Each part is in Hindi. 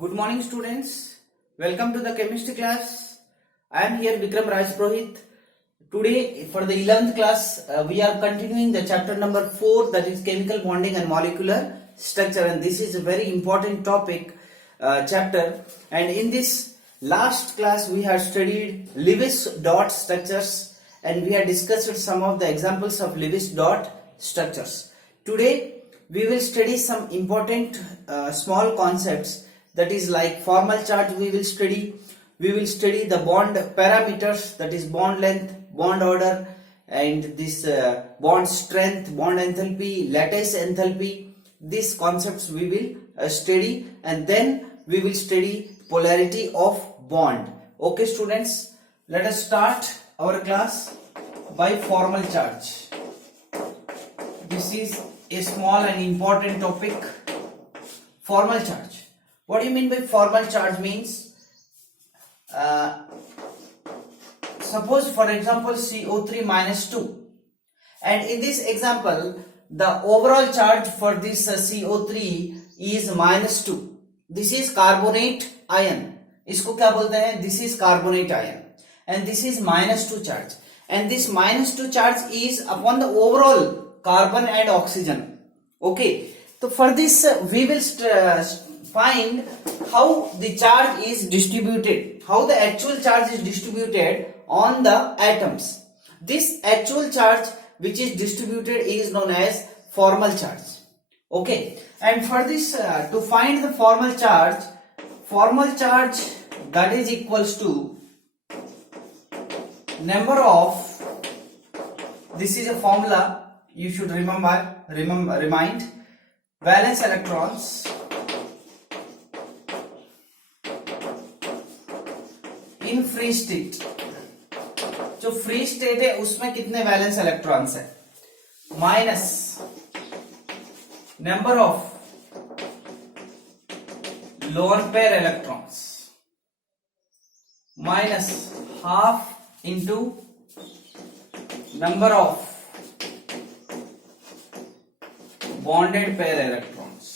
Good morning, students. Welcome to the chemistry class. I am here Vikram Raj Purohit. Today, for the 11th class, we are continuing the chapter number 4, that is chemical bonding and molecular structure. And this is a very important topic, chapter. And in this last class, we have studied Lewis dot structures, and we have discussed some of the examples of Lewis dot structures. Today, we will study some important small concepts, that is like formal charge we will study the bond parameters, that is bond length, bond order, and this bond strength, bond enthalpy, lattice enthalpy. These concepts we will study, and then we will study polarity of bond. Okay students, let us start our class by formal charge. This is a small and important topic. Formal charge. What do you mean by formal charge? Means suppose for example CO3 minus 2, and in this example the overall charge for this CO3 is minus 2. This is carbonate ion. इसको क्या बोलते हैं? This is carbonate ion, and this is minus 2 charge, and this minus 2 charge is upon the overall carbon and oxygen. Okay, so for this we will find how the charge is distributed, how the actual charge is distributed on the atoms. This actual charge which is distributed is known as formal charge. Okay, and for this to find the formal charge that is equals to number of, this is a formula you should remind, valence electrons in free state. जो फ्री स्टेट है उसमें कितने वैलेंस इलेक्ट्रॉन्स है, minus number of lone pair electrons minus half into number of bonded pair electrons.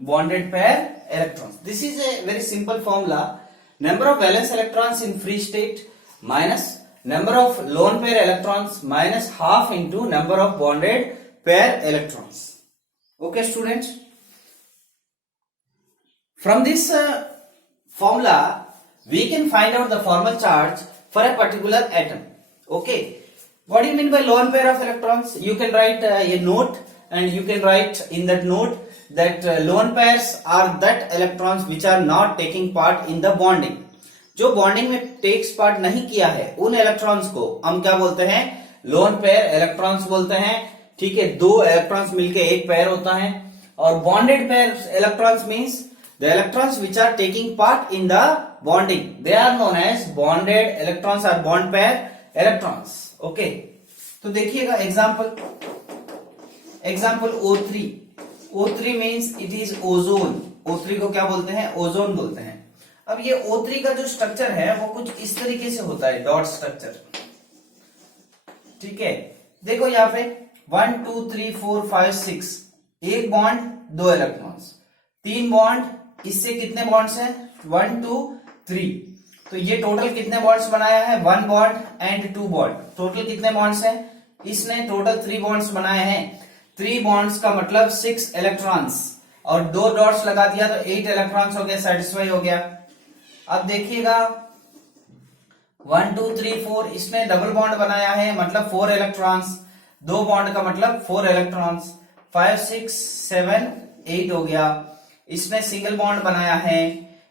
Bonded pair electrons. This is a very simple formula. Number of valence electrons in free state minus number of lone pair electrons minus half into number of bonded pair electrons. Okay students, from this formula we can find out the formal charge for a particular atom. Okay, what do you mean by lone pair of electrons? You can write a note, and you can write in that note that lone pairs are that electrons which are not taking part in the bonding. जो bonding में takes part नहीं किया है उन electrons को हम क्या बोलते हैं? lone pair electrons बोलते हैं. ठीक है, दो electrons मिलके एक pair होता है. और bonded pair electrons means the electrons which are taking part in the bonding, they are known as bonded electrons or bond pair electrons. Okay, तो देखिएगा example O3 means it is ozone. O3 को क्या बोलते हैं? ओजोन बोलते हैं. अब ये O3 का जो स्ट्रक्चर है वो कुछ इस तरीके से होता है, डॉट स्ट्रक्चर. ठीक है, देखो यहाँ पे 1 2 3 4 5 6, एक बॉन्ड, दो इलेक्ट्रॉन्स, तीन बॉन्ड, इससे कितने बॉन्ड्स हैं? 1 2 3. तो ये टोटल कितने बॉन्ड्स बनाया है? 1 बॉन्ड एंड 2 बॉन्ड. टोटल कितने बॉन्ड्स हैं? इसने टोटल 3 बॉन्ड्स बनाए हैं. 3 बॉन्ड्स का मतलब 6 इलेक्ट्रॉन्स, और 2 डॉट्स लगा दिया तो 8 इलेक्ट्रॉन्स हो गए, सेटिस्फाई हो गया. अब देखिएगा 1 2 3 4, इसने डबल बॉन्ड बनाया है मतलब 4 इलेक्ट्रॉन्स, 2 बॉन्ड का मतलब 4 इलेक्ट्रॉन्स, 5 6 7 8 हो गया. इसने सिंगल बॉन्ड बनाया है,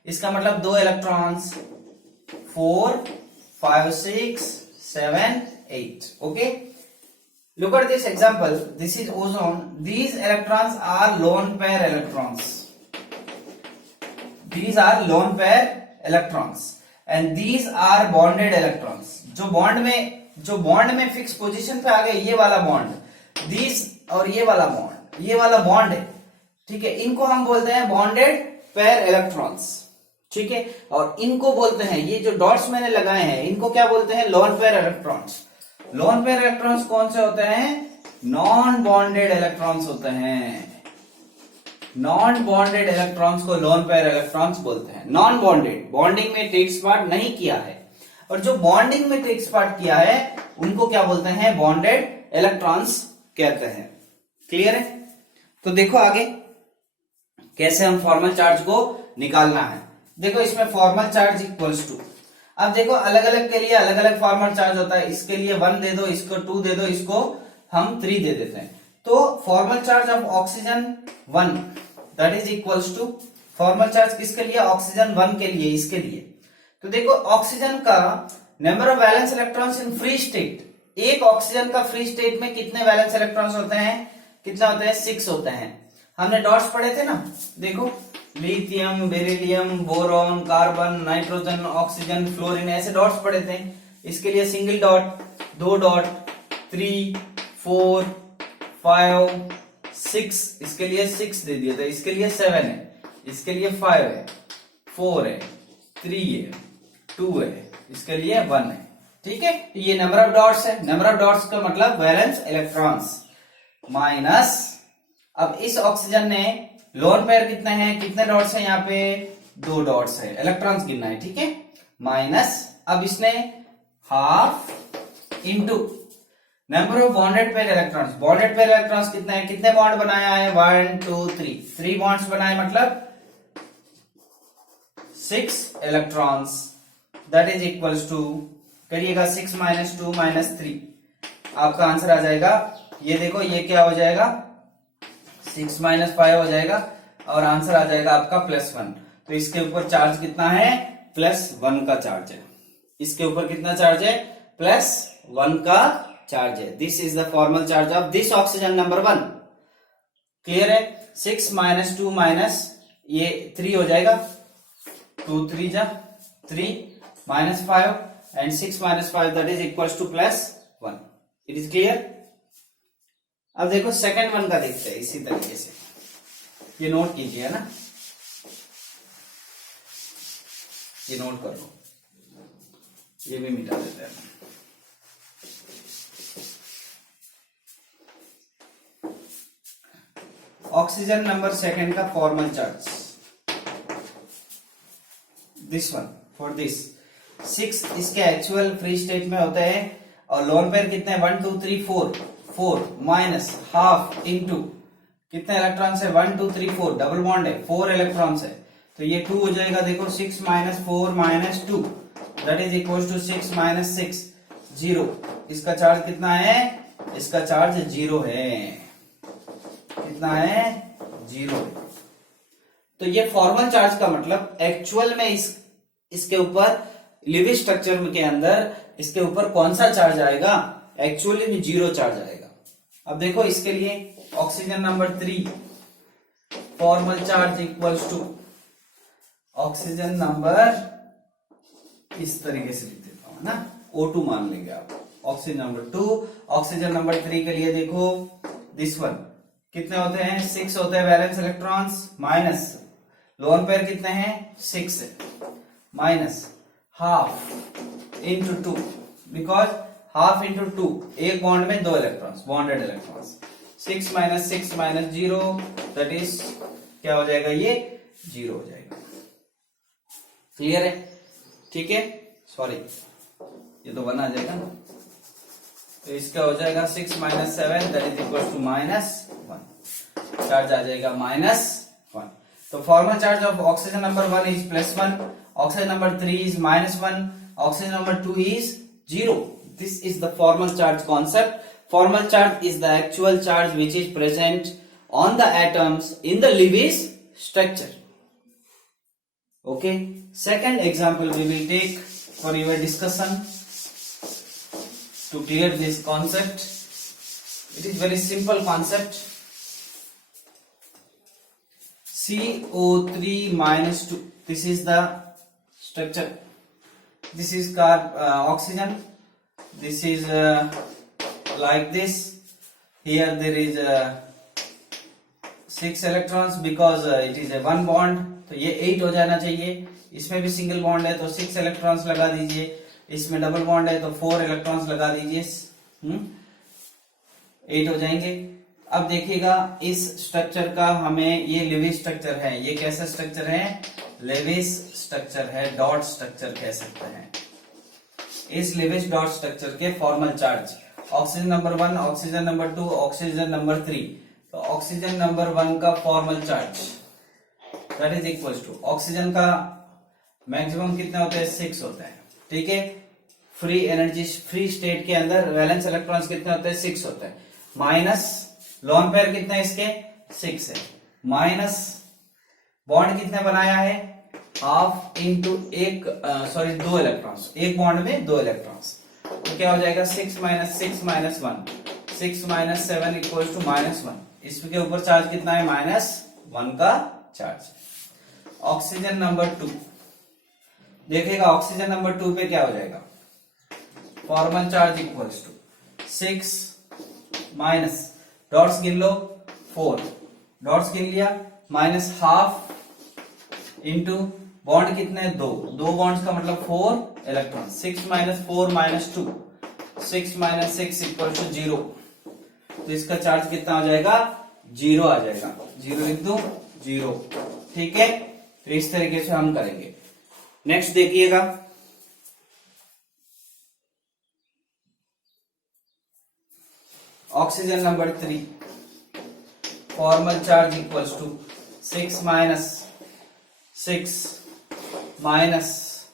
इसका मतलब 2 electrons, 4 5 6 7 8. Okay, look at this example. This is ozone. These electrons are lone pair electrons. These are lone pair electrons, and these are bonded electrons. जो बॉन्ड में फिक्स पोजीशन पे आ गए, ये वाला बॉन्ड, these और ये वाला बॉन्ड है. ठीक है, इनको हम बोलते हैं बॉन्डेड पेयर इलेक्ट्रॉन्स. ठीक है, और इनको बोलते हैं, ये जो डॉट्स मैंने लगाए हैं इनको क्या बोलते हैं? Lone pair electrons. Lone pair electrons कौन से होते हैं? नॉन बॉन्डेड इलेक्ट्रॉन्स होते हैं. नॉन बॉन्डेड इलेक्ट्रॉन्स को लोन पेयर इलेक्ट्रॉन्स बोलते हैं। नॉन बॉन्डेड, बॉन्डिंग में टेक्स पार्ट नहीं किया है, और जो बॉन्डिंग में टेक्स पार्ट किया है उनको क्या बोलते हैं, बॉन्डेड इलेक्ट्रॉन्स कहते हैं। क्लियर है? तो देखो आगे कैसे हम फॉर्मल चार्ज को निकालना है। देखो इसमें फॉर्मल चार्ज इक्वल्स टू, अब देखो अलग अलग के लिए अलग अलग फॉर्मल चार्ज होता है। इसके लिए 1 दे दो, इसको 2 दे दो, इसको हम 3 दे देते हैं। तो formal charge of oxygen 1 that is equals to, formal charge किसके लिए, ऑक्सीजन 1 के लिए, इसके लिए। तो देखो ऑक्सीजन का number of valence electrons in free state, एक ऑक्सीजन का फ्री स्टेट में कितने वैलेंस इलेक्ट्रॉन्स होते हैं, कितना होते हैं, 6 होते हैं। हमने डॉट्स पढ़े थे ना, देखो lithium, beryllium, boron, carbon, nitrogen, oxygen, fluorine, ऐसे डॉट्स पढ़े थे। इसके लिए सिंगल डॉट, 2 डॉट, 3, 4, 5, 6, इसके लिए 6 दे दिया था, इसके लिए 7 है, इसके लिए 5 है, 4 है, 3 है, 2 है, इसके लिए 1 है। ठीक है, ये नंबर ऑफ डॉट्स है। नंबर ऑफ डॉट्स का मतलब वैलेंस इलेक्ट्रॉन्स माइनस, अब इस ऑक्सीजन ने लोन पेयर कितने हैं, कितने डॉट्स हैं, यहाँ पे 2 डॉट्स है, इलेक्ट्रॉन्स गिनना है। ठीक है, माइनस, अब इसने half into number of bonded pair electrons, bonded pair electrons कितने हैं, कितने बॉन्ड बनाया है, 1 2 3, 3 बॉन्ड्स बनाए, मतलब 6 electrons that is equals to, करिएगा 6 - 2 - 3, आपका आंसर आ जाएगा। ये देखो ये क्या हो जाएगा, 6 - 5 हो जाएगा, और आंसर आ जाएगा आपका +1। तो इसके ऊपर चार्ज कितना है, +1 का चार्ज है। इसके ऊपर कितना चार्ज है, +1 का चार्ज है। This is the formal charge of this oxygen number 1। Clear है? 6 - 2 ये 3 हो जाएगा, 2 3 जा 3 -5 and 6 - 5 that is equals to +1। It is clear? अब देखो सेकंड वन का देखते हैं इसी तरीके से, ये नोट कीजिए ना, ये नोट कर लो, ये भी मिटा देते हैं। ऑक्सीजन नंबर सेकंड का formal charge, this one for this 6 इसके एक्चुअल फ्री स्टेट में होते हैं, और लोन पेयर कितने, 1 2 3 4 माइनस हाफ इंटू कितने इलेक्ट्रॉन्स है, 1 2 3 4, डबल बॉन्ड है, 4 इलेक्ट्रॉन्स है, तो ये 2 हो जाएगा। देखो 6 - 4 - 2 दैट इज इक्वल टू 6 - 6 0। इसका चार्ज कितना है, इसका चार्ज 0 है, कितना है, 0। तो ये फॉर्मल चार्ज का मतलब एक्चुअल में इसके ऊपर लिविंग स्ट्रक्चर के अंदर इसके ऊपर कौन सा चार्ज आएगा, एक्चुअली में 0 चार्ज आएगा। अब देखो इसके लिए oxygen number 3 formal charge equals to, oxygen number इस तरीके से लिख देता हूं ना, O2 मान लेंगे आप, ऑक्सीजन नंबर 2। ऑक्सीजन नंबर 3 के लिए देखो दिस वन, कितने होते हैं, 6 होते हैं valence electrons, minus lone pair कितने हैं, 6 है, minus half into 2, because half into 2, एक बॉन्ड में 2 electrons, bonded electrons, 6 - 6 - 0 that is क्या हो जाएगा, ये 0 हो जाएगा। क्लियर है? ठीक है, सॉरी ये तो 1 आ जाएगा ना, तो इसका हो जाएगा 6 - 7 that is equal to -1, charge आ जाएगा -1। तो formal charge of oxygen number 1 is +1, oxygen number 3 is -1, oxygen number 2 is 0। This is the formal charge concept. Formal charge is the actual charge which is present on the atoms in the Lewis structure. Okay. Second example we will take for your discussion to clear this concept. It is very simple concept. CO3 - 2. This is the structure. This is oxygen. This is like this. Here there is 6 electrons because it is a 1 bond, तो ये 8 हो जाना चाहिए। इसमें भी सिंगल बॉन्ड है तो 6 इलेक्ट्रॉन्स लगा दीजिए, इसमें डबल बॉन्ड है तो 4 इलेक्ट्रॉन्स लगा दीजिए, 8 हो जाएंगे। अब देखिएगा इस स्ट्रक्चर का हमें, ये लेविस स्ट्रक्चर है, ये कैसा स्ट्रक्चर है, लेविस स्ट्रक्चर है, डॉट स्ट्रक्चर कह सकते हैं। इस लेविस डॉट स्ट्रक्चर के formal charge, oxygen number 1, oxygen number 2, oxygen number 3। तो ऑक्सीजन नंबर 1 का formal charge that is equal to, oxygen का मैक्सिमम कितने होते हैं, 6 होते हैं, ठीक है। फ्री एनर्जी, फ्री स्टेट के अंदर वैलेंस इलेक्ट्रॉन्स कितने होते हैं, 6 होते हैं, माइनस लोन पेयर कितने इसके, 6 है, माइनस बॉन्ड कितने बनाया है, हाफ इंटू एक, सॉरी 2 इलेक्ट्रॉन्स, एक बॉन्ड में 2 इलेक्ट्रॉन्स, तो क्या हो जाएगा 6 minus 6 minus 1, 6 minus 7 equal to -1। इसके ऊपर चार्ज कितना है, -1 का चार्ज। ऑक्सीजन नंबर 2 देखिएगा, ऑक्सीजन नंबर 2 पे क्या हो जाएगा, formal charge equals to 6 minus, dots गिन लो, 4 डॉट्स गिन लिया, माइनस हाफ इंटू बॉन्ड कितने, 2 बॉन्ड्स का मतलब 4 electron, 6 minus 4 minus 2, 6 minus 6 equal to 0। तो इसका चार्ज कितना आ जाएगा, 0 आ जाएगा, 0 लिख दो, 0, ठीक है। तो इस तरीके से हम करेंगे। नेक्स्ट देखिएगा, oxygen number 3, formal charge equals to 6 minus 6 minus,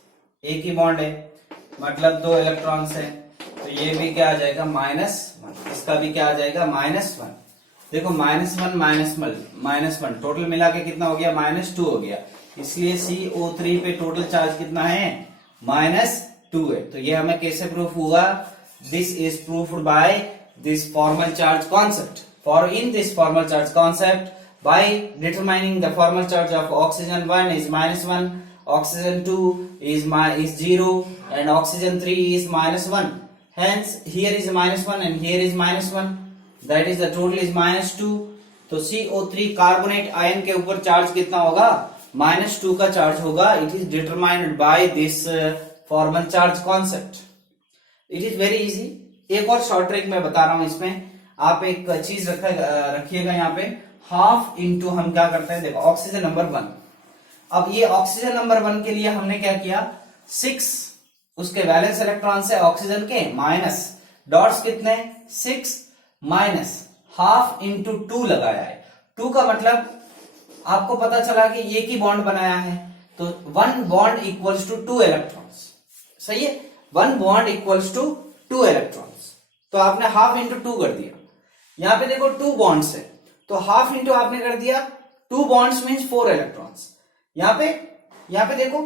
एक ही बॉन्ड है मतलब 2 इलेक्ट्रॉन्स है, तो ये भी क्या आ जाएगा, -1, इसका भी क्या आ जाएगा, -1। देखो -1 टोटल मिला के कितना हो गया, -2 हो गया, इसलिए CO3 पे टोटल चार्ज कितना है, -2 है। तो ये हमें कैसे प्रूफ हुआ, this is proofed by this formal charge concept. For in this formal charge concept, by determining the formal charge of oxygen 1 is -1, oxygen 2 is 0, and oxygen 3 is -1. Hence here is -1 and here is -1, that is the total is -2. तो CO3 कार्बोनेट आयन के ऊपर चार्ज कितना होगा, -2 का चार्ज होगा। It is determined by this formal charge concept. It is very easy. एक और शॉर्ट ट्रिक मैं बता रहा हूं, इसमें आप एक चीज रखिएगा यहाँ पे, हाफ इंटू हम क्या करते हैं, देखो ऑक्सीजन नंबर 1, अब ये ऑक्सीजन नंबर 1 के लिए हमने क्या किया, 6 उसके वैलेंस इलेक्ट्रॉन से ऑक्सीजन के, माइनस डॉट्स कितने, 6 माइनस हाफ इंटू 2 लगाया है। 2 का मतलब आपको पता चला कि ये की बॉन्ड बनाया है, तो 1 बॉन्ड इक्वल्स टू 2 इलेक्ट्रॉन्स, सही है, 1 बॉन्ड इक्वल्स टू 2 इलेक्ट्रॉन्स। तो आपने हाफ इंटू 2 कर दिया। यहां पे देखो 2 बॉन्ड्स है, तो हाफ इंटू आपने कर दिया, 2 बॉन्ड्स मींस 4 इलेक्ट्रॉन्स। यहां पे देखो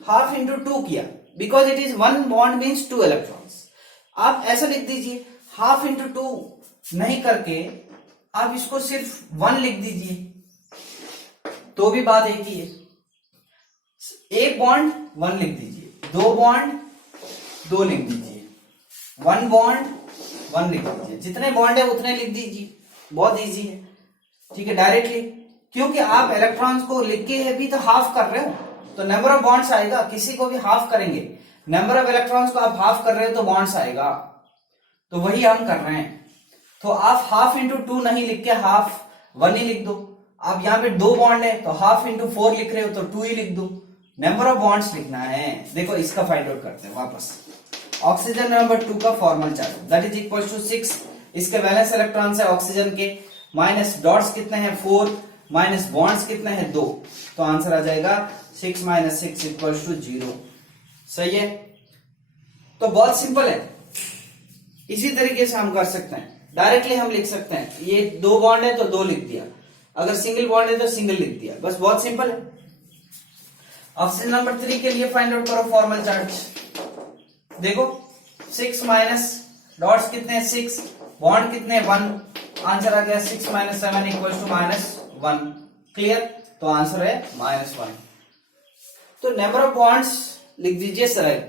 हाफ इंटू 2 किया, because it is 1 bond means 2 electrons. आप ऐसा लिख दीजिए, हाफ इंटू 2 नहीं करके आप इसको सिर्फ 1 लिख दीजिए, तो भी बात एक ही है। एक बॉन्ड 1 लिख दीजिए, 2 बॉन्ड 2 लिख दीजिए, 1 बॉन्ड 1 लिख दीजिए, जितने बॉन्ड है उतने लिख दीजिए, बहुत इजी है, ठीक है, डायरेक्टली। क्योंकि आप इलेक्ट्रॉन्स को लिख के भी तो हाफ कर रहे हो, तो नंबर ऑफ बॉन्ड्स आएगा, किसी को भी हाफ करेंगे, नंबर ऑफ इलेक्ट्रॉन्स को आप हाफ कर रहे हो तो बॉन्ड्स आएगा, तो वही हम कर रहे हैं। तो आप हाफ इंटू 2 नहीं लिख के हाफ 1 ही लिख दो। आप यहाँ पे 2 बॉन्ड है तो हाफ इंटू 4 लिख रहे हो तो 2 ही लिख दो, नंबर ऑफ बॉन्ड्स लिखना है। देखो इसका फाइंड आउट करते हैं वापस। ऑक्सीजन नंबर 2 का formal charge that is equal to 6, इसके वैलेंस इलेक्ट्रॉन है ऑक्सीजन के, माइनस डॉट्स कितने हैं 4, माइनस बॉन्ड्स कितने हैं 2, तो आंसर आ जाएगा 6 माइनस 6 इक्वल टू 0। सही है, तो बहुत सिंपल है, इसी तरीके से हम कर सकते हैं। डायरेक्टली हम लिख सकते हैं, ये 2 बॉन्ड है तो 2 लिख दिया, अगर सिंगल बॉन्ड है तो सिंगल लिख दिया, बस बहुत सिंपल है। ऑक्सीजन नंबर 3 के लिए फाइंड आउट करो फॉर्मल चार्ज। देखो 6 माइनस डॉट्स कितने हैं 6, बॉन्ड कितने 1, आंसर आ गया 6 माइनस 7 इक्वल टू -1। क्लियर, तो आंसर है -1। तो नंबर ऑफ बॉन्ड्स लिख दीजिए सरल।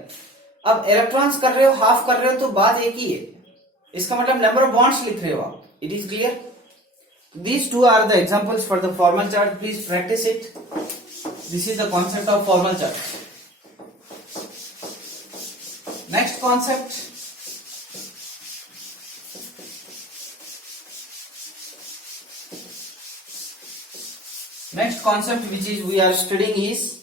अब इलेक्ट्रॉन्स कर रहे हो, हाफ कर रहे हो, तो बात एक ही है, इसका मतलब नंबर ऑफ बॉन्ड्स लिख रहे हो आप। It is clear. These two are the examples for the formal charge. Please practice it. This is the concept of formal charge. Next concept. Next concept which is we are studying is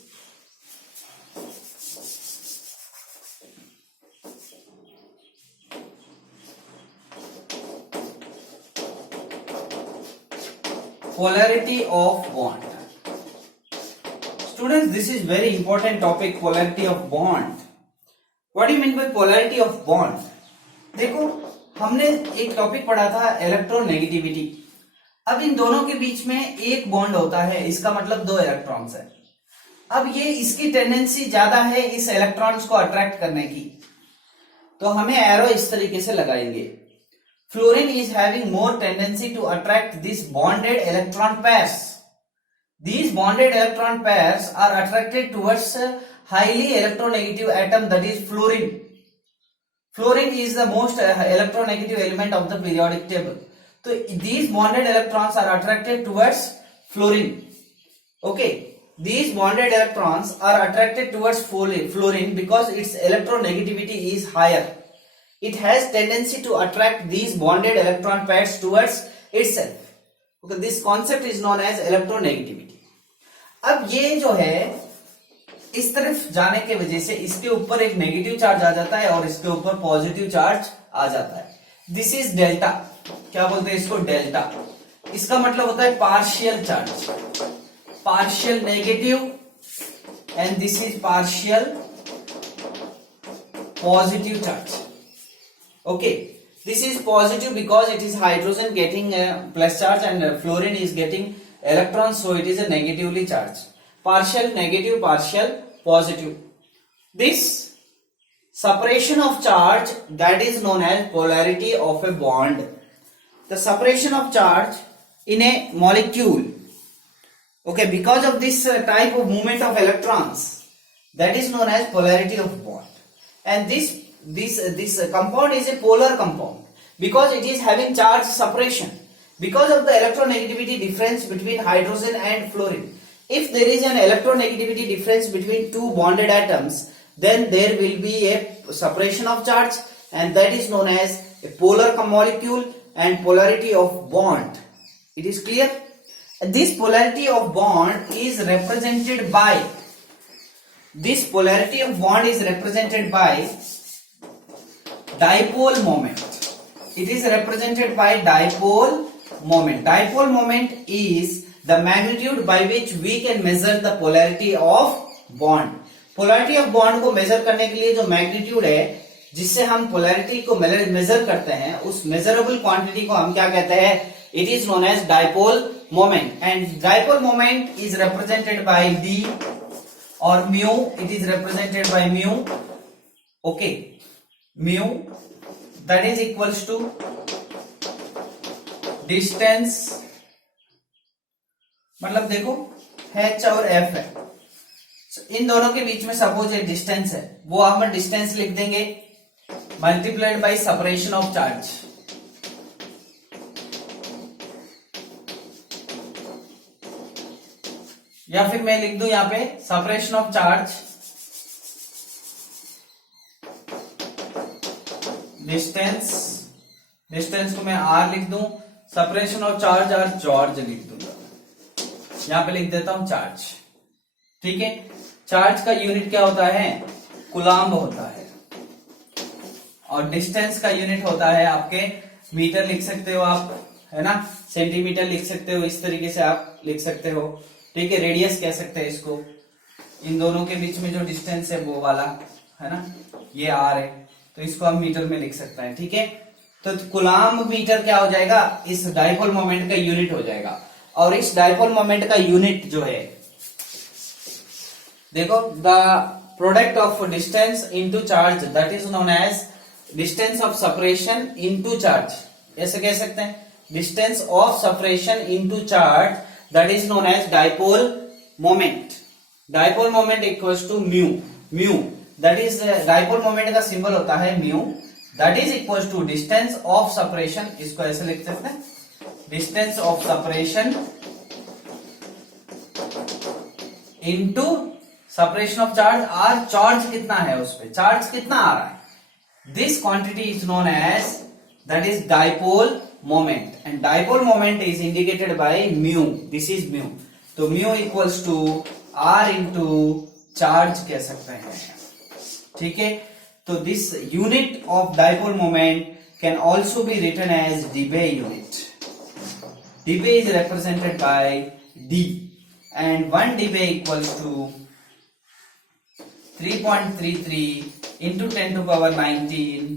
polarity of bond. Students, this is very important topic, polarity of bond. What do you mean by polarity of bond? देखो, हमने एक टॉपिक पढ़ा था इलेक्ट्रोनेगेटिविटी. अब इन दोनों के बीच में एक बॉन्ड होता है, इसका मतलब दो इलेक्ट्रॉन्स है. अब ये इसकी टेंडेंसी ज्यादा है इस इलेक्ट्रॉन्स को अट्रैक्ट करने की, तो हमें एरो इस तरीके से लगाएंगे. Fluorine is having more tendency to attract this bonded electron pairs. These bonded electron pairs are attracted towards a highly electronegative atom, that is fluorine. Fluorine is the most electronegative element of the periodic table. So these bonded electrons are attracted towards fluorine. Okay, these bonded electrons are attracted towards fluorine because its electronegativity is higher. It has tendency to attract these bonded electron pairs towards itself. Okay, this concept is known as electronegativity. अब ये जो है इस तरफ जाने के वजह से इसके ऊपर एक नेगेटिव चार्ज आ जाता है और इसके ऊपर पॉजिटिव चार्ज आ जाता है. This is delta. क्या बोलते हैं इसको? डेल्टा. इसका मतलब होता है partial charge, partial negative, and this is partial positive charge. Okay, this is positive because it is hydrogen getting plus charge and fluorine is getting electrons, so it is a negatively charged. Partial negative, partial positive. This separation of charge, that is known as polarity of a bond. The separation of charge in a molecule, okay, because of this type of movement of electrons, that is known as polarity of bond. And this compound is a polar compound because it is having charge separation because of the electronegativity difference between hydrogen and fluorine. If there is an electronegativity difference between two bonded atoms, then there will be a separation of charge, and that is known as a polar molecule and polarity of bond. It is clear? This polarity of bond is represented by dipole moment. It is represented by dipole moment. Dipole moment is the magnitude by which we can measure the polarity of bond. Polarity of bond को measure करने के लिए जो magnitude है जिससे हम polarity को measure करते हैं, उस measurable quantity को हम क्या कहते हैं? It is known as dipole moment. And dipole moment is represented by d or mu. It is represented by mu. Okay, mu, that is equals to distance. मतलब देखो h और f है, इन दोनों के बीच में सपोज एक डिस्टेंस है, वो हम डिस्टेंस लिख देंगे multiplied by separation of charge. या फिर मैं लिख दूं यहां पे सेपरेशन ऑफ चार्ज डिस्टेंस को मैं r लिख दूं, सेपरेशन ऑफ चार्ज और चार्ज लिख दूंगा. यहां पे लिख देता हूं चार्ज. ठीक है, चार्ज का यूनिट क्या होता है? कूलम्ब होता है. और डिस्टेंस का यूनिट होता है आपके मीटर लिख सकते हो आप, है ना, सेंटीमीटर लिख सकते हो, इस तरीके से आप लिख सकते हो. ठीक है, रेडियस कह सकते हैं इसको. इन दोनों के बीच में जो डिस्टेंस है वो वाला है ना, ये r है, तो इसको हम मीटर में लिख सकते हैं. ठीक है, तो कूलम्ब मीटर क्या हो जाएगा? इस डाइपोल मोमेंट का यूनिट हो जाएगा. और इस डाइपोल मोमेंट का यूनिट जो है, देखो, the product of distance into charge, that is known as distance of separation into charge. ऐसे कह सकते हैं, distance of separation into charge, that is known as dipole moment. Dipole moment equals to mu. Mu that is dipole moment का सिंबल होता है mu, that is equals to distance of separation. इसको ऐसे लिख सकते हैं, distance of separation into separation of charge. Or charge कितना है उस पे, चार्ज कितना आ रहा है. This quantity is known as, that is dipole moment, and dipole moment is indicated by mu. This is mu. तो mu equals to R into charge कह सकते हैं, ठीक है। तो this unit of dipole moment can also be written as debye unit. dB is represented by d, and 1 dB equals to 3.33 into 10 to power 19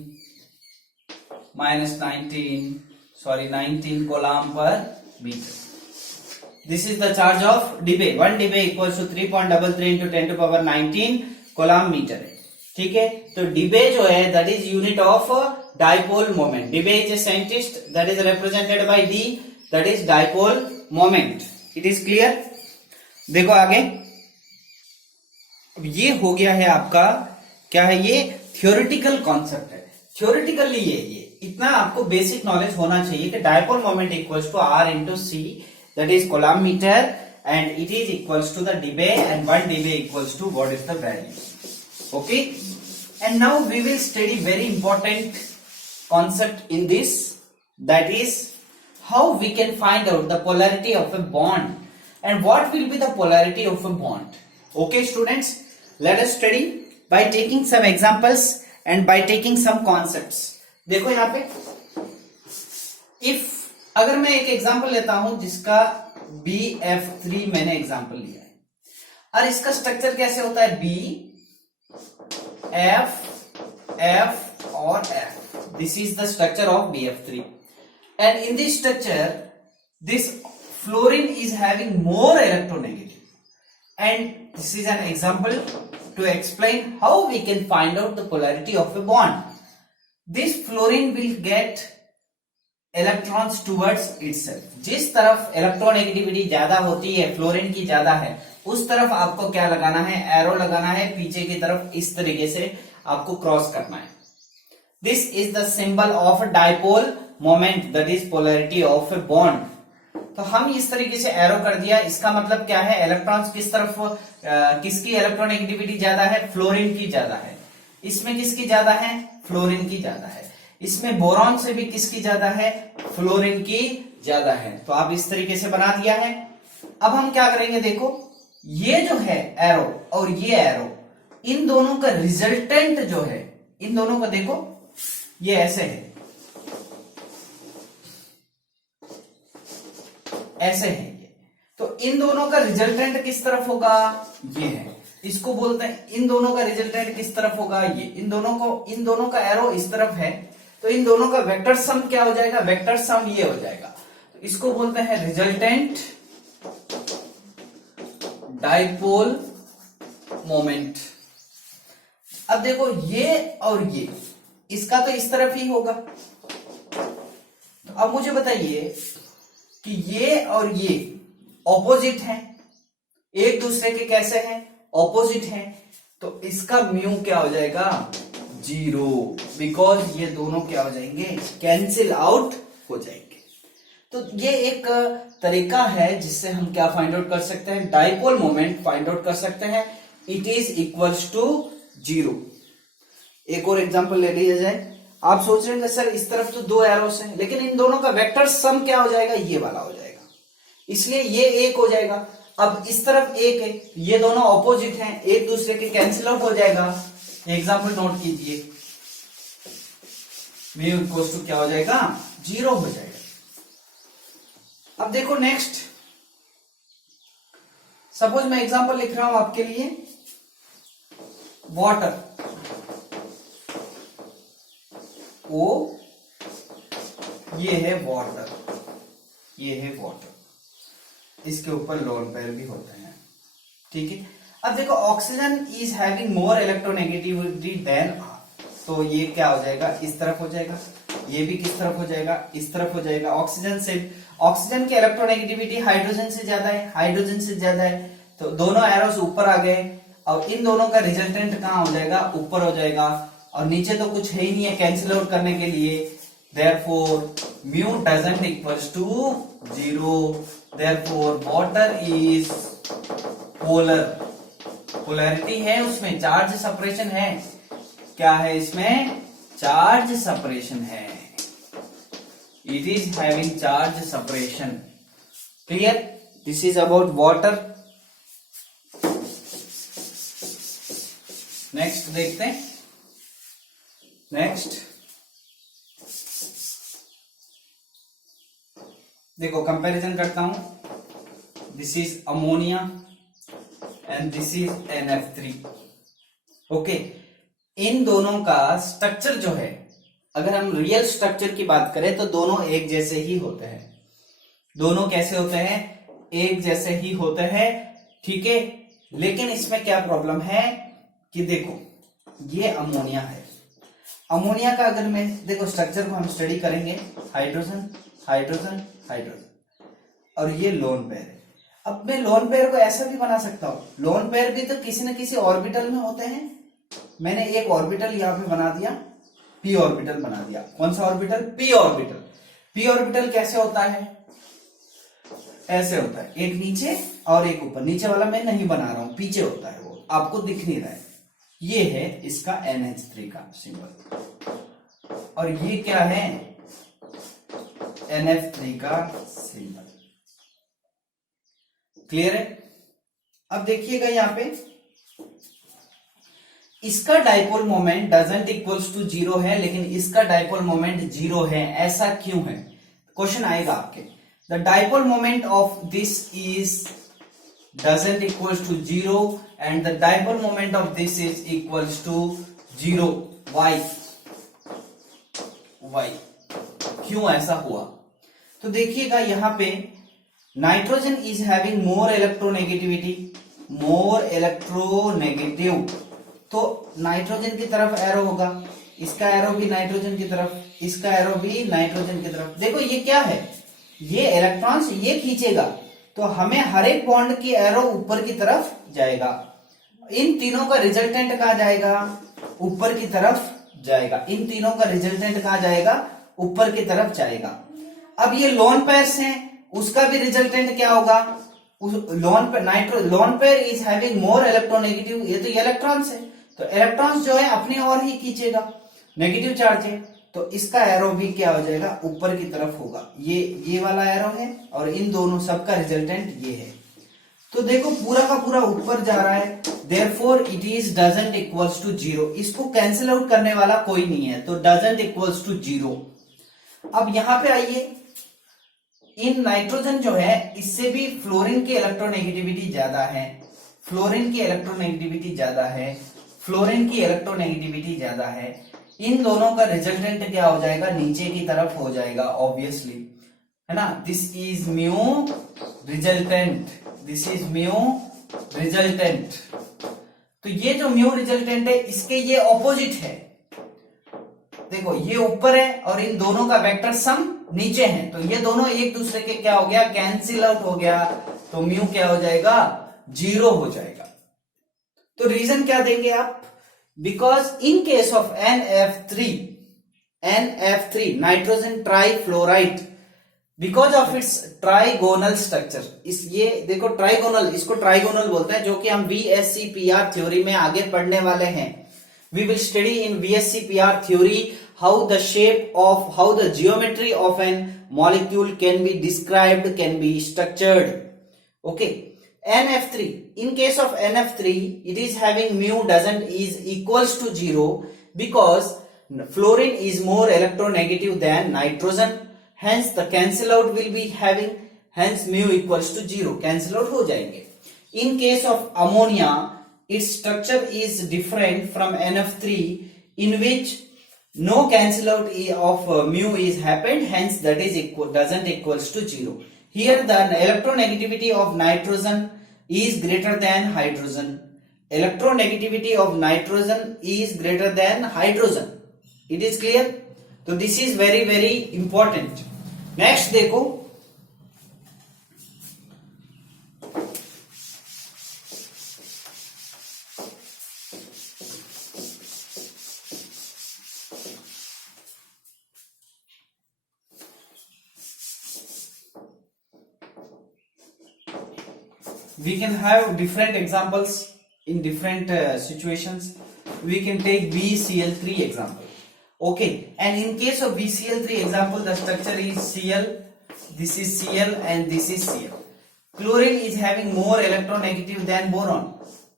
minus 19 coulomb per meter. This is the charge of dB. 1 dB equals to 3.33 into 10 to power 19 coulomb meter है, ठीक है। तो dB जो है that is unit of dipole moment. dB is a scientist that is represented by d, that is dipole moment. It is clear? देखो आगे, अब ये हो गया है आपका, क्या है ये, थियोरेटिकल कॉन्सेप्ट है। थियोरेटिकली ये इतना आपको बेसिक नॉलेज होना चाहिए कि dipole moment equals to R into C, that is coulomb metre, and it is equals to the debye, and 1 debye equals to what is the value, okay. And now we will study very important concept in this, that is how we can find out the polarity of a bond, and what will be the polarity of a bond. Okay students, let us study by taking some examples and by taking some concepts. देखो यहाँ पे, if अगर मैं एक एग्जांपल लेता हूं जिसका BF3 मैंने एग्जांपल लिया है, और इसका स्ट्रक्चर कैसे होता है, B, F और F. This is the structure of BF3. And in this structure, this fluorine is having more electronegative, and this is an example to explain how we can find out the polarity of a bond. This fluorine will get electrons towards itself. जिस तरफ इलेक्ट्रोनेगेटिविटी ज्यादा होती है, फ्लोरीन की ज्यादा है, उस तरफ आपको क्या लगाना है, एरो लगाना है, पीछे की तरफ इस तरीके से आपको क्रॉस करना है. This is the symbol of a dipole moment, that is polarity of a bond. तो हम इस तरीके से एरो कर दिया, इसका मतलब क्या है, इलेक्ट्रॉन्स किस तरफ, किसकी इलेक्ट्रोनेगेटिविटी ज्यादा है, फ्लोरीन की ज्यादा है. इसमें किसकी ज्यादा है, फ्लोरीन की ज्यादा है. इसमें बोरॉन से भी किसकी ज्यादा है, फ्लोरीन की ज्यादा है. तो आप इस तरीके से बना दिया है. अब हम क्या करेंगे, देखो ये जो है एरो और ये एरो, इन दोनों का रिजल्टेंट जो है, इन दोनों का देखो ये ऐसे है, ऐसे है ये. तो इन दोनों का रिजल्टेंट किस तरफ होगा, ये है. इसको बोलते हैं, इन दोनों का रिजल्टेंट किस तरफ होगा, ये. इन दोनों का एरो इस तरफ है, तो इन दोनों का वेक्टर सम क्या हो जाएगा, वेक्टर सम ये हो जाएगा. तो इसको बोलते हैं रिजल्टेंट डाइपोल मोमेंट. अब देखो ये और ये, इसका तो इस तरफ ही होगा. तो अब मुझे बताइए कि ये और ये ऑपोजिट हैं, एक दूसरे के कैसे हैं, ऑपोजिट हैं. तो इसका म्यू क्या हो जाएगा, 0, बिकॉज ये दोनों क्या हो जाएंगे, कैंसिल आउट हो जाएंगे. तो ये एक तरीका है जिससे हम क्या फाइंड आउट कर सकते हैं, डाइपोल मोमेंट फाइंड आउट कर सकते हैं. It is equals to 0. एक और एग्जांपल ले लिया जाए. आप सोच रहे हैं सर इस तरफ तो 2 एरोस हैं, लेकिन इन दोनों का वेक्टर सम क्या हो जाएगा, ये वाला हो जाएगा, इसलिए ये 1 हो जाएगा. अब इस तरफ 1 है, ये दोनों ऑपोजिट हैं, एक दूसरे के कैंसिल आउट हो जाएगा. एग्जांपल नोट कीजिए, म्यू इक्वल्स टू क्या हो जाएगा, 0 हो जाएगा. अब देखो नेक्स्ट, सपोज मैं एग्जांपल लिख रहा हूं आपके लिए, वाटर, ओ ये है वाटर, ये है वाटर, इसके ऊपर लोन पेयर भी होते हैं, ठीक है. अब देखो oxygen is having more electronegativity than R, तो ये क्या हो जाएगा, इस तरफ हो जाएगा, ये भी किस तरफ हो जाएगा, इस तरफ हो जाएगा. ऑक्सीजन की इलेक्ट्रोनेगेटिविटी हाइड्रोजन से ज्यादा है, हाइड्रोजन से ज्यादा है, तो दोनों एरोस ऊपर आ गए. और इन दोनों का रिजल्टेंट कहां हो जाएगा, ऊपर हो जाएगा, और नीचे तो कुछ है ही नहीं है कैंसिल आउट करने के लिए. Therefore mu doesn't equals to 0. Therefore water is polar. Polarity है उसमें, चार्ज सेपरेशन है. क्या है इसमें, चार्ज सेपरेशन है. It is having charge separation. Clear. This is about water. Next देखते हैं। नेक्स्ट देखो, कंपैरिजन करता हूं। This is ammonia and this is NF3। Okay, इन दोनों का स्ट्रक्चर जो है, अगर हम रियल स्ट्रक्चर की बात करें तो दोनों एक जैसे ही होते हैं। दोनों कैसे होते हैं? एक जैसे ही होते हैं, ठीक है। लेकिन इसमें क्या प्रॉब्लम है कि देखो, ये अमोनिया है। अमोनिया का अगर मैं देखो स्ट्रक्चर को हम स्टडी करेंगे, हाइड्रोजन हाइड्रोजन हाइड्रोजन, और ये लोन पेयर है। अब मैं लोन पेयर को ऐसा भी बना सकता हूं। लोन पेयर भी तो किसी न किसी ऑर्बिटल में होते हैं। मैंने एक ऑर्बिटल यहां पे बना दिया, p ऑर्बिटल बना दिया। कौन सा orbital? p orbital. p orbital कैसे होता है? ऐसे होता है, एक नीचे और एक ऊपर। नीचे वाला मैं नहीं बना रहा हूं, पीछे होता है, वो आपको दिख नहीं रहा है। ये है इसका NH3 का सिंबल, और ये क्या है? NF3 का सिंबल। क्लियर है? अब देखिएगा यहां पे, इसका dipole moment doesn't equals to 0 है, लेकिन इसका डाइपोल मोमेंट 0 है। ऐसा क्यों है? क्वेश्चन आएगा आपके। The dipole moment of this is doesn't equals to 0 and the dipole moment of this is equals to 0। Why? क्यों ऐसा हुआ? तो देखिएगा यहां पे, nitrogen is having more electronegativity, more electronegative, तो नाइट्रोजन की तरफ एरो होगा। इसका एरो भी नाइट्रोजन की तरफ, इसका एरो भी नाइट्रोजन की तरफ। देखो ये क्या है? ये इलेक्ट्रॉन्स ये खींचेगा, तो हमें हर एक बॉन्ड की एरो ऊपर की तरफ जाएगा। इन तीनों का रिजल्टेंट कहां जाएगा? ऊपर की तरफ जाएगा। इन तीनों का रिजल्टेंट कहां जाएगा? ऊपर की तरफ जाएगा। अब ये लोन पेयर्स हैं, उसका भी रिजल्टेंट क्या होगा? Lone pair is having more electronegative, ये तो इलेक्ट्रॉन्स है, तो इलेक्ट्रॉन्स जो है अपनी ओर ही खींचेगा, नेगेटिव चार्ज है, तो इसका एरो भी क्या हो जाएगा? ऊपर की तरफ होगा। ये वाला एरो है, और इन दोनों सबका रिजल्टेंट ये है। तो देखो पूरा का पूरा ऊपर जा रहा है, therefore it is doesn't equals to 0। इसको कैंसिल आउट करने वाला कोई नहीं है, तो डजंट इक्वल्स टू 0। अब यहां पे आइए, इन नाइट्रोजन जो है, इससे भी फ्लोरीन की इलेक्ट्रोनेगेटिविटी ज्यादा है, फ्लोरीन की इलेक्ट्रोनेगेटिविटी ज्यादा है, फ्लोरीन की इलेक्ट्रोनेगेटिविटी ज्यादा है। इन दोनों का रिजल्टेंट क्या हो जाएगा? नीचे की तरफ हो जाएगा, ऑब्वियसली, है ना। This is mu resultant, this is mu resultant. तो ये जो म्यू रिजल्टेंट है, इसके ये ऑपोजिट है। देखो ये ऊपर है और इन दोनों का वेक्टर सम नीचे है, तो ये दोनों एक दूसरे के क्या हो गया? कैंसिल आउट हो गया, तो म्यू क्या हो जाएगा? 0 हो जाएगा। तो रीजन क्या देंगे आप? Because in case of NF3 nitrogen trifluoride, because of its trigonal structure, इस ये देखो ट्राइगोनल, इसको ट्राइगोनल बोलते हैं, जो कि हम VSCPR थ्योरी में आगे पढ़ने वाले हैं। We will study in VSCPR theory how the geometry of an molecule can be described, can be structured. Okay. NF3. In case of NF3, it is having mu is equals to 0 because fluorine is more electronegative than nitrogen. Hence the cancel out will be having, hence mu equals to 0. Cancel out हो जाएंगे. In case of ammonia, its structure is different from NF3, in which no cancel out of mu is happened, hence that is doesn't equals to 0. Here the electronegativity of nitrogen is greater than hydrogen. Electronegativity of nitrogen is greater than hydrogen. It is clear? So this is very very important. Next देखो, we can have different examples in different situations. We can take BCl3 example. Okay, and in case of BCl3 example, the structure is Cl, this is Cl and this is Cl. Chlorine is having more electronegative than boron.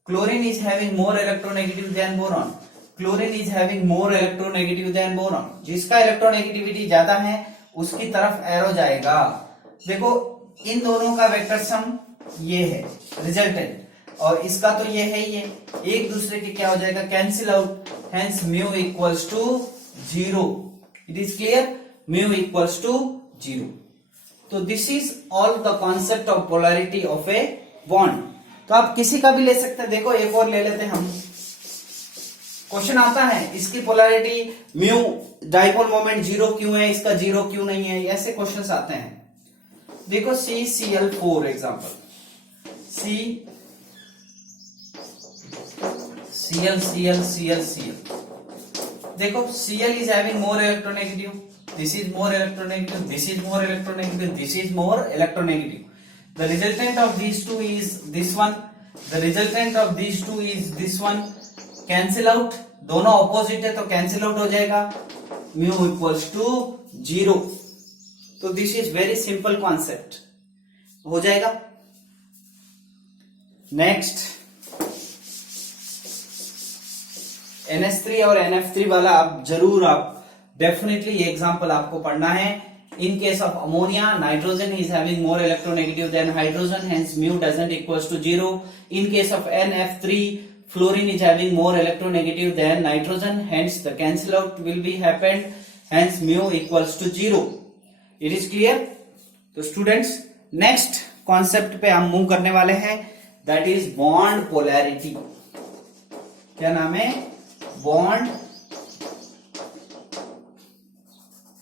Chlorine is having more electronegative than boron. Chlorine is having more electronegative than boron. जिसका इलेक्ट्रोनेगेटिविटी ज्यादा है उसकी तरफ एरो जाएगा। देखो इन दोनों का वेक्टर सम ये है रिजल्टेंट, और इसका तो ये है ही है, एक दूसरे के क्या हो जाएगा, cancel out, hence mu equals to 0। It is clear, mu equals to 0। तो this is all the concept of polarity of a bond. तो आप किसी का भी ले सकते हैं। देखो एक और ले लेते हैं हम, क्वेश्चन आता है इसकी पोलैरिटी म्यू डाइपोल मोमेंट 0 क्यों है, इसका 0 क्यों नहीं है, ऐसे क्वेश्चंस आते हैं। देखो CCl4 एग्जांपल, Cl. देखो Cl is having more electronegative, this is more electronegative, this is more electronegative, this is more electronegative. The resultant of these two is this one, the resultant of these two is this one. Cancel out, दोनों ऑपोजिट है तो कैंसिल आउट हो जाएगा, म्यू इक्वल्स टू 0। तो this is very simple concept, हो जाएगा। नेक्स्ट NH3 और NF3 वाला आप जरूर, आप डेफिनेटली ये एग्जांपल आपको पढ़ना है। In case of ammonia, nitrogen is having more electronegative than hydrogen, hence mu doesn't equals to 0। In case of NF3, fluorine is having more electronegative than nitrogen, hence the cancel out will be happened, hence mu equals to 0. It is clear? तो स्टूडेंट्स नेक्स्ट कॉन्सेप्ट पे हम मूव करने वाले हैं, दैट इज बॉन्ड पोलैरिटी। क्या नाम है? Bond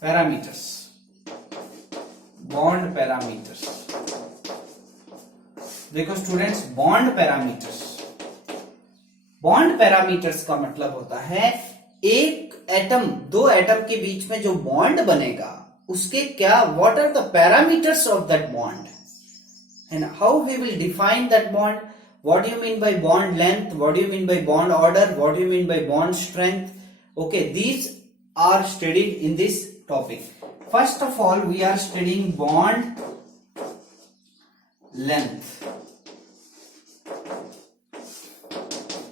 parameters. बॉन्ड पैरामीटर्स, देखो students, bond parameters, bond parameters का मतलब होता है एक एटम, दो एटम के बीच में जो बॉन्ड बनेगा उसके क्या, what are the parameters of that bond, and how we will define that bond, what do you mean by bond length, what do you mean by bond order, what do you mean by bond strength. Okay, these are studied in this topic. First of all we are studying bond length.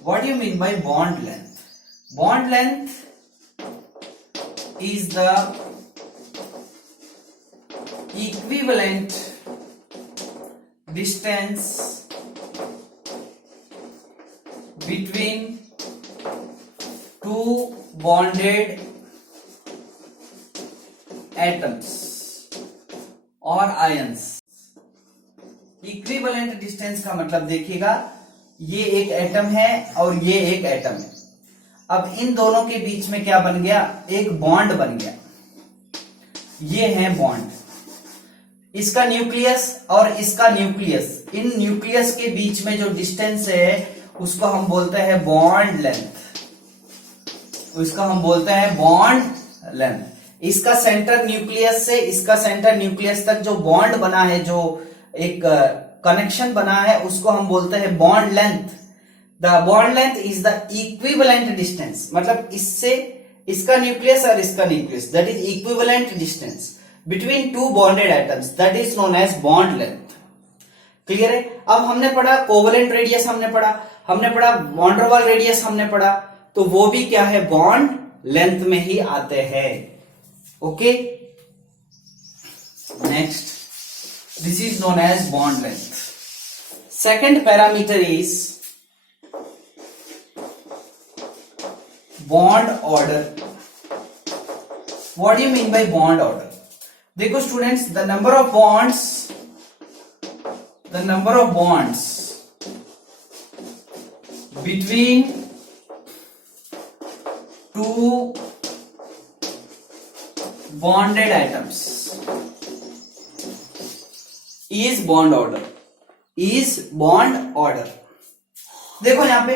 What do you mean by bond length? Bond length is the equivalent distance between two bonded atoms or ions. Equivalent distance का मतलब देखिएगा, ये एक एटम है और ये एक एटम है। अब इन दोनों के बीच में क्या बन गया, एक बॉन्ड बन गया। ये है बॉन्ड, इसका न्यूक्लियस और इसका न्यूक्लियस, इन न्यूक्लियस के बीच में जो डिस्टेंस है उसको हम बोलते हैं बॉन्ड लेंथ, उसका हम बोलते हैं बॉन्ड लेंथ। इसका सेंटर न्यूक्लियस से इसका सेंटर न्यूक्लियस तक जो बॉन्ड बना है, जो एक कनेक्शन बना है, उसको हम बोलते हैं bond length. The bond length is the equivalent distance, मतलब इससे इसका न्यूक्लियस और इसका nucleus, that is equivalent distance between two bonded atoms, that is known as bond length. Clear है? अब हमने पढ़ा कोवेलेंट रेडियस, हमने पढ़ा वॉन डेर वाल रेडियस, हमने पढ़ा, तो वो भी क्या है, बॉन्ड लेंथ में ही आते हैं। Okay, next, this is known as bond length. Second parameter is bond order. What do you mean by bond order? देखो students, the number of bonds between two bonded atoms is bond order, is bond order। देखो यहां पे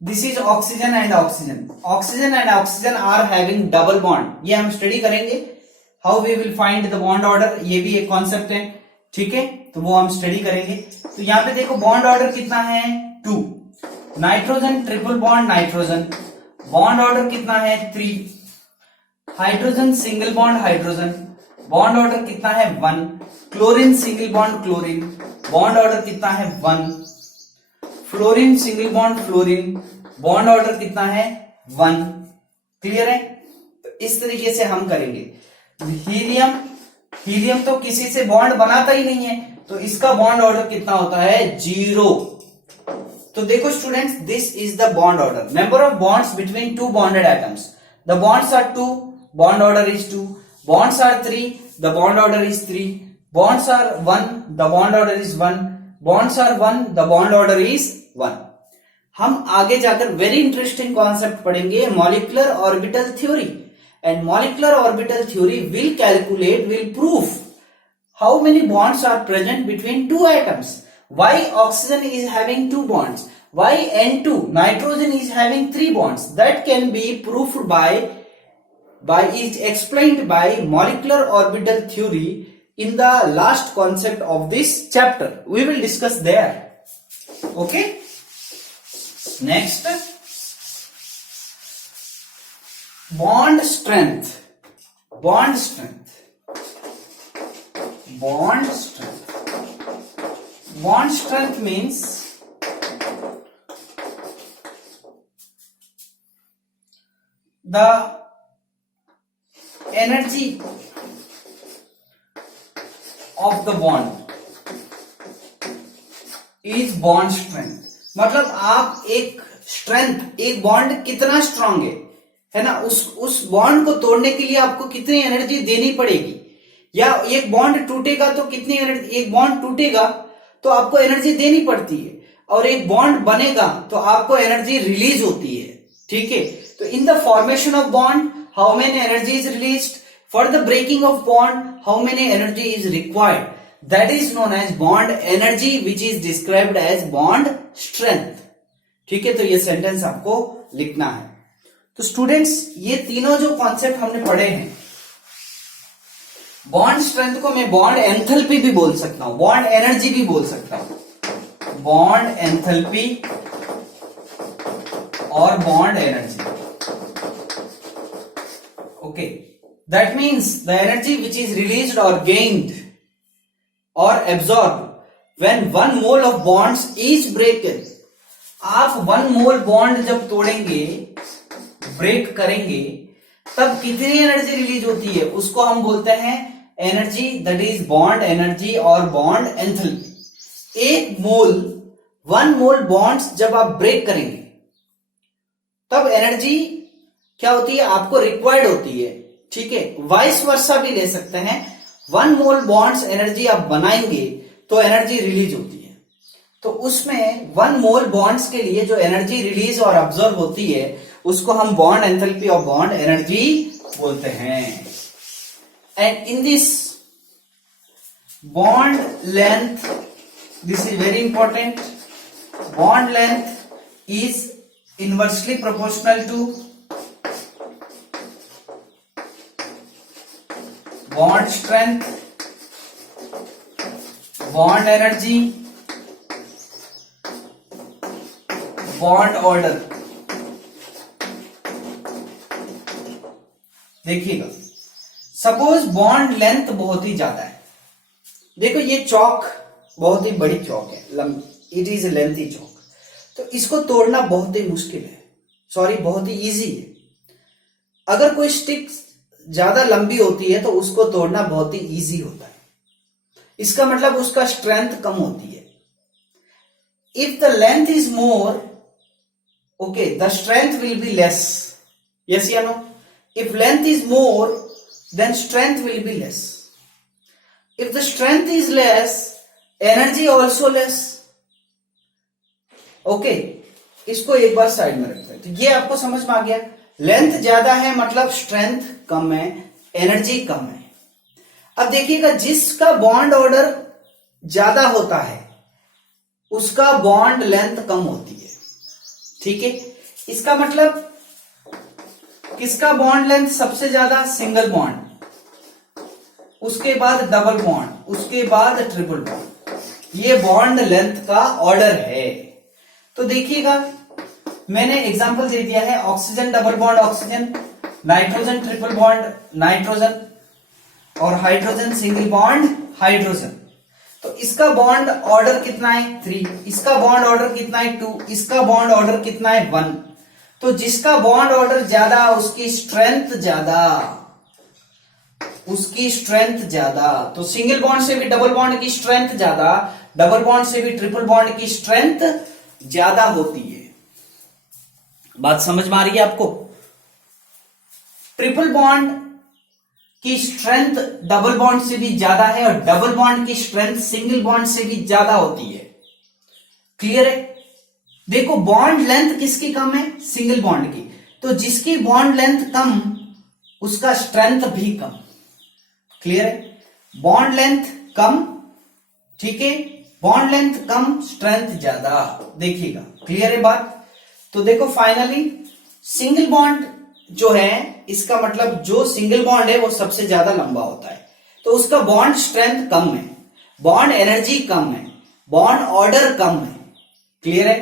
this is oxygen and oxygen, oxygen and oxygen are having double bond, ये हम स्टडी करेंगे, how we will find the bond order, ये भी एक कॉन्सेप्ट है, ठीक है, तो वो हम स्टडी करेंगे। तो यहां पे देखो बॉन्ड ऑर्डर कितना है, 2। Nitrogen triple bond nitrogen, bond order कितना है, 3। Hydrogen single bond hydrogen, bond order कितना है, 1। Chlorine single bond chlorine, bond order कितना है 1। Fluorine single bond fluorine, bond order कितना है 1। क्लियर है? तो इस तरीके से हम करेंगे। हीलियम, हीलियम तो किसी से बॉन्ड बनाता ही नहीं है, तो इसका बॉन्ड ऑर्डर कितना होता है 0। तो देखो students, this is the bond order, number of bonds between two bonded atoms. The bonds are 2, bond order is 2। Bonds are 3, the bond order is 3। Bonds are 1, the bond order is 1। Bonds are 1, the bond order is 1। हम आगे जाकर वेरी इंटरेस्टिंग कॉन्सेप्ट पढ़ेंगे, molecular orbital theory. And molecular orbital theory will calculate, will prove how many bonds are present between two atoms, why oxygen is having 2 bonds, why N2 nitrogen is having 3 bonds. That can be proved by is explained by molecular orbital theory in the last concept of this chapter. We will discuss there. Okay, next, bond strength. Bond strength. Bond strength. Bond strength means the energy of the bond is bond strength. मतलब आप एक स्ट्रेंथ, एक बॉन्ड कितना स्ट्रांग है ना, उस बॉन्ड को तोड़ने के लिए आपको कितनी एनर्जी देनी पड़ेगी, या एक बॉन्ड टूटेगा तो कितनी एनर्जी, एक बॉन्ड टूटेगा तो आपको एनर्जी देनी पड़ती है, और एक बॉन्ड बनेगा तो आपको एनर्जी रिलीज होती है। ठीक है, तो in the formation of bond how many energy is released, for the breaking of bond how many energy is required, that is known as bond energy which is described as bond strength. ठीक है, तो ये सेंटेंस आपको लिखना है। तो स्टूडेंट्स, ये तीनों जो कॉन्सेप्ट हमने पढ़े हैं, बॉन्ड स्ट्रेंथ को मैं बॉन्ड एंथैल्पी भी बोल सकता हूं, बॉन्ड एनर्जी भी बोल सकता हूं, बॉन्ड एंथैल्पी और bond energy. Okay, that means the energy which is released और गेन्ड और absorb when 1 mole of bonds is ब्रेकन। आप 1 मोल बॉन्ड जब तोड़ेंगे, ब्रेक करेंगे, तब कितनी एनर्जी रिलीज होती है, उसको हम बोलते हैं energy, that is bond energy और बॉन्ड एंथैल्पी। एक मोल, 1 मोल बॉन्ड्स जब आप ब्रेक करेंगे तब एनर्जी क्या होती है, आपको रिक्वायर्ड होती है। ठीक है, वाइस वर्सा भी ले सकते हैं, 1 मोल बॉन्ड्स एनर्जी आप बनाएंगे तो एनर्जी रिलीज होती है। तो उसमें 1 मोल बॉन्ड्स के लिए जो एनर्जी रिलीज और ऑब्जर्व होती है उसको हम बॉन्ड एंथैल्पी और बॉन्ड एनर्जी बोलते हैं। And in this bond length, this is very important, bond length is inversely proportional to bond strength, bond energy, bond order. देखिएगा, सपोज बॉन्ड लेंथ बहुत ही ज्यादा है, देखो ये चौक बहुत ही बड़ी चौक है, इट इज ए लेंथी चौक, तो इसको तोड़ना बहुत ही मुश्किल है, सॉरी बहुत ही इजी है। अगर कोई स्टिक ज्यादा लंबी होती है तो उसको तोड़ना बहुत ही इजी होता है, इसका मतलब उसका स्ट्रेंथ कम होती है। If the length is more, okay, the strength will be less, yes या no? If length is more, then strength will be less. If the strength is less, energy also less. Okay, इसको एक बार साइड में रखते हैं। तो ये आपको समझ में आ गया, लेंथ ज्यादा है मतलब स्ट्रेंथ कम है, एनर्जी कम है। अब देखिएगा, जिसका बॉन्ड ऑर्डर ज्यादा होता है उसका बॉन्ड लेंथ कम होती है। ठीक है, इसका मतलब किसका बॉन्ड लेंथ सबसे ज्यादा, सिंगल बॉन्ड, उसके बाद डबल बॉन्ड, उसके बाद ट्रिपल बॉन्ड, ये बॉन्ड लेंथ का ऑर्डर है। तो देखिएगा, मैंने एग्जांपल दे दिया है, oxygen double bond oxygen, nitrogen triple bond nitrogen, और हाइड्रोजन सिंगल बॉन्ड हाइड्रोजन। तो इसका बॉन्ड ऑर्डर कितना है 3, इसका बॉन्ड ऑर्डर कितना है 2, इसका बॉन्ड ऑर्डर कितना है 1। तो जिसका बॉन्ड ऑर्डर ज्यादा उसकी स्ट्रेंथ ज्यादा, उसकी स्ट्रेंथ ज्यादा। तो सिंगल बॉन्ड से भी डबल बॉन्ड की स्ट्रेंथ ज्यादा, डबल बॉन्ड से भी ट्रिपल बॉन्ड की स्ट्रेंथ ज्यादा होती है। बात समझ में आ रही है आपको? ट्रिपल बॉन्ड की स्ट्रेंथ डबल बॉन्ड से भी ज्यादा है और डबल बॉन्ड की स्ट्रेंथ सिंगल बॉन्ड से भी ज्यादा होती है। क्लियर है? देखो बॉन्ड लेंथ किसकी कम है? सिंगल बॉन्ड की। तो जिसकी बॉन्ड लेंथ कम उसका स्ट्रेंथ भी कम। क्लियर है? बॉन्ड लेंथ कम, ठीक है, बॉन्ड लेंथ कम स्ट्रेंथ ज्यादा। देखिएगा, क्लियर है बात? तो देखो फाइनली सिंगल बॉन्ड जो है, इसका मतलब जो सिंगल बॉन्ड है वो सबसे ज्यादा लंबा होता है, तो उसका बॉन्ड स्ट्रेंथ कम है, बॉन्ड एनर्जी कम है, बॉन्ड ऑर्डर कम है। क्लियर है?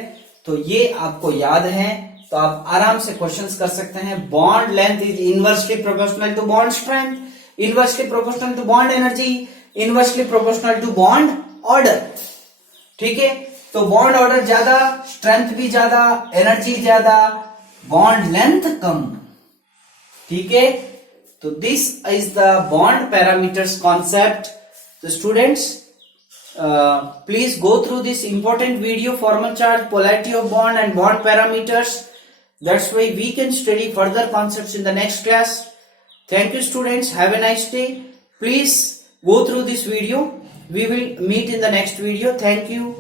तो ये आपको याद है, तो आप आराम से क्वेश्चंस कर सकते हैं। Bond length is inversely proportional to bond strength, inversely proportional to bond energy, inversely proportional to bond order. ठीक है? तो बॉन्ड ऑर्डर ज्यादा, स्ट्रेंथ भी ज्यादा, एनर्जी ज्यादा, बॉन्ड लेंथ कम। ठीक है? तो this is the bond parameters concept. तो students please go through this important video, formal charge, polarity of bond and bond parameters. That's why we can study further concepts in the next class. Thank you students, have a nice day. Please go through this video. We will meet in the next video. Thank you.